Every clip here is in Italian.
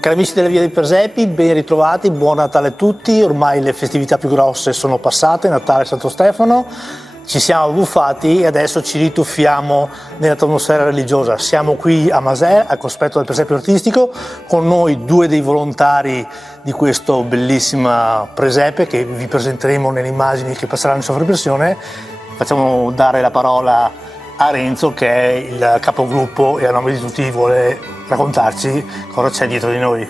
Cari amici della Via dei Presepi, ben ritrovati, buon Natale a tutti. Ormai le festività più grosse sono passate, Natale e Santo Stefano, ci siamo abbuffati e adesso ci rituffiamo nell'atmosfera religiosa. Siamo qui a Maser, al cospetto del presepio artistico, con noi due dei volontari di questo bellissimo presepe che vi presenteremo nelle immagini che passeranno in sovraimpressione. Facciamo dare la parola a Renzo, che è il capogruppo e a nome di tutti vuole raccontarci cosa c'è dietro di noi.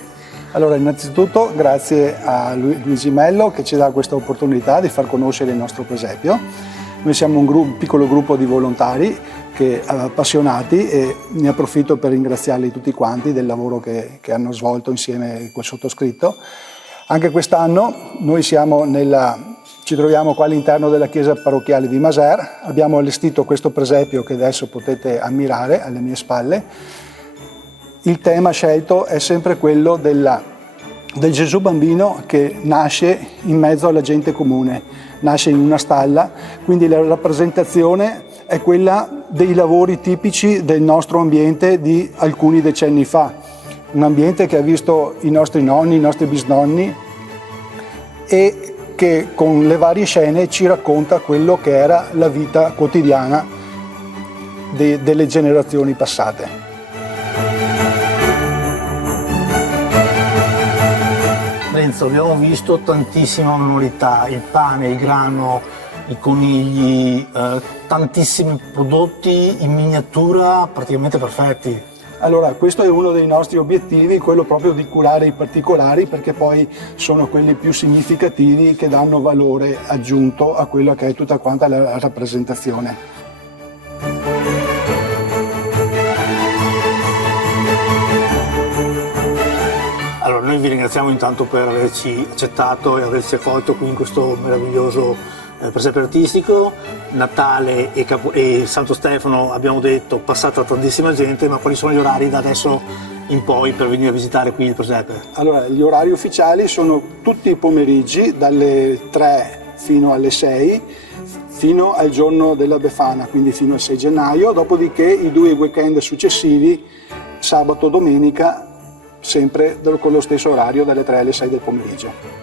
Allora, innanzitutto grazie a Luigi Mello che ci dà questa opportunità di far conoscere il nostro presepio. Noi siamo un piccolo gruppo di volontari appassionati e ne approfitto per ringraziarli tutti quanti del lavoro che hanno svolto insieme col sottoscritto. Anche quest'anno noi ci troviamo qua all'interno della chiesa parrocchiale di Maser. Abbiamo allestito questo presepio che adesso potete ammirare alle mie spalle. Il tema scelto è sempre quello del Gesù bambino che nasce in mezzo alla gente comune, nasce in una stalla, quindi la rappresentazione è quella dei lavori tipici del nostro ambiente di alcuni decenni fa. Un ambiente che ha visto i nostri nonni, i nostri bisnonni e che con le varie scene ci racconta quello che era la vita quotidiana delle generazioni passate. Renzo, abbiamo visto tantissime manualità, il pane, il grano, i conigli, tantissimi prodotti in miniatura praticamente perfetti. Allora, questo è uno dei nostri obiettivi, quello proprio di curare i particolari, perché poi sono quelli più significativi che danno valore aggiunto a quella che è tutta quanta la rappresentazione. Allora, noi vi ringraziamo intanto per averci accettato e averci accolto qui in questo meraviglioso presepio artistico. Natale e Santo Stefano, abbiamo detto, passata tantissima gente, ma quali sono gli orari da adesso in poi per venire a visitare qui il presepe? Allora, gli orari ufficiali sono tutti i pomeriggi, dalle 3 fino alle 6, fino al giorno della Befana, quindi fino al 6 gennaio, dopodiché i 2 weekend successivi, sabato e domenica, sempre con lo stesso orario, dalle 3 alle 6 del pomeriggio.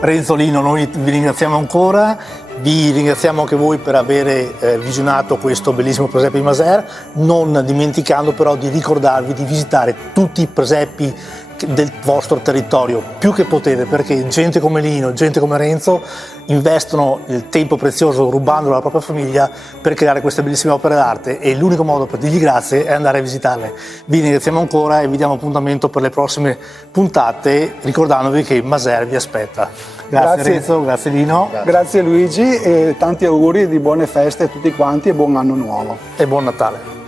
Renzo, Lino, noi vi ringraziamo ancora, vi ringraziamo anche voi per aver visionato questo bellissimo presepio di Maser, non dimenticando però di ricordarvi di visitare tutti i presepi del vostro territorio, più che potete, perché gente come Lino, gente come Renzo investono il tempo prezioso rubandolo alla propria famiglia per creare queste bellissime opere d'arte e l'unico modo per dirgli grazie è andare a visitarle. Vi ringraziamo ancora e vi diamo appuntamento per le prossime puntate, ricordandovi che Maser vi aspetta. Grazie Renzo, grazie Lino. Grazie Luigi e tanti auguri di buone feste a tutti quanti e buon anno nuovo. E buon Natale.